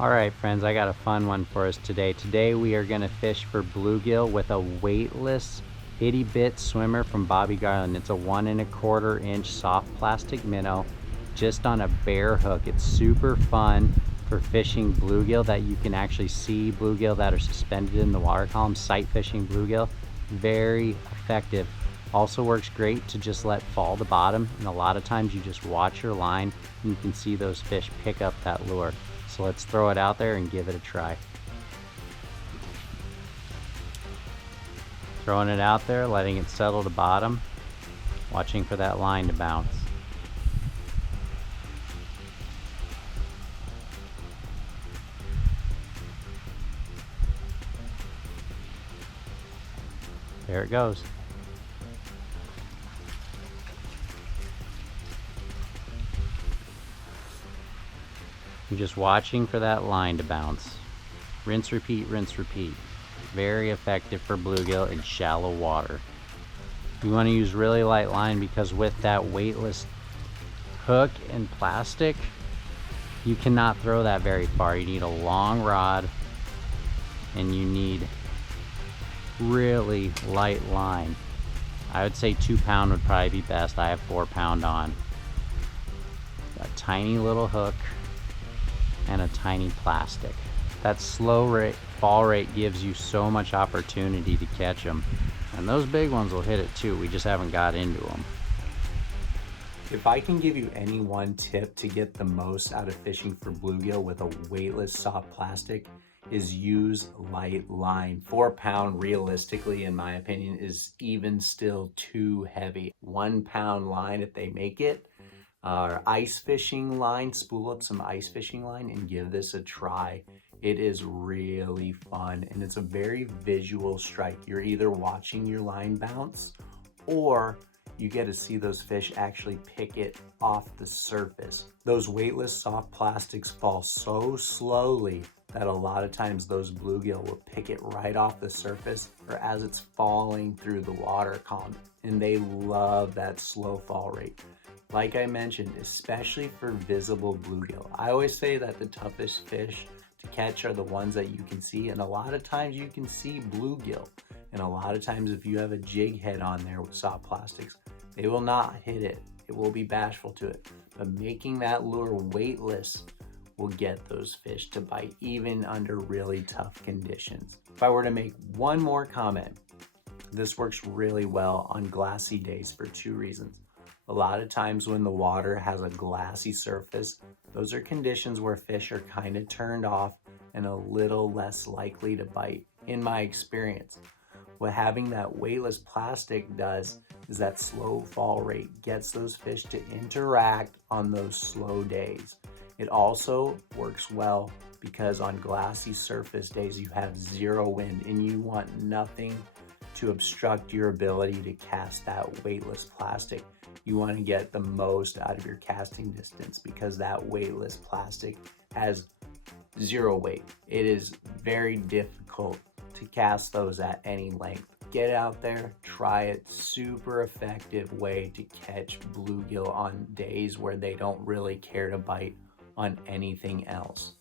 All right, friends, I got a fun one for us today. Today we are going to fish for bluegill with a weightless itty bit SwimR from Garland. It's a 1 1/4 inch soft plastic minnow just on a bare hook. It's super fun for fishing bluegill that you can actually see bluegill that are suspended in the water column, sight fishing bluegill. Very effective. Also works great to just let fall to bottom, and a lot of times you just watch your line and you can see those fish pick up that lure. So let's throw it out there and give it a try. Throwing it out there, letting it settle to bottom, watching for that line to bounce. There it goes. I'm just watching for that line to bounce. Rinse, repeat, rinse, repeat. Very effective for bluegill in shallow water. You want to use really light line because with that weightless hook and plastic, you cannot throw that very far. You need a long rod and you need really light line. I would say 2 pound would probably be best. I have 4 pound on. A tiny little hook and a tiny plastic. That slow fall rate gives you so much opportunity to catch them. And those big ones will hit it too, we just haven't got into them. If I can give you any one tip to get the most out of fishing for bluegill with a weightless soft plastic, is use light line. 4 pound realistically, in my opinion, is even still too heavy. 1 pound line if they make it. Ice fishing line, spool up some ice fishing line and give this a try. It is really fun and it's a very visual strike. You're either watching your line bounce or you get to see those fish actually pick it off the surface. Those weightless soft plastics fall so slowly that a lot of times those bluegill will pick it right off the surface or as it's falling through the water column, and they love that slow fall rate. Like I mentioned, especially for visible bluegill. I always say that the toughest fish to catch are the ones that you can see, and a lot of times you can see bluegill. And a lot of times if you have a jig head on there with soft plastics, they will not hit it. It will be bashful to it. But making that lure weightless will get those fish to bite even under really tough conditions. If I were to make one more comment, this works really well on glassy days for 2 reasons. A lot of times when the water has a glassy surface, those are conditions where fish are kind of turned off and a little less likely to bite, in my experience. What having that weightless plastic does is that slow fall rate gets those fish to interact on those slow days. It also works well because on glassy surface days you have 0 wind and you want nothing to obstruct your ability to cast that weightless plastic. You want to get the most out of your casting distance because that weightless plastic has 0 weight. It is very difficult to cast those at any length. Get out there, try it. Super effective way to catch bluegill on days where they don't really care to bite on anything else.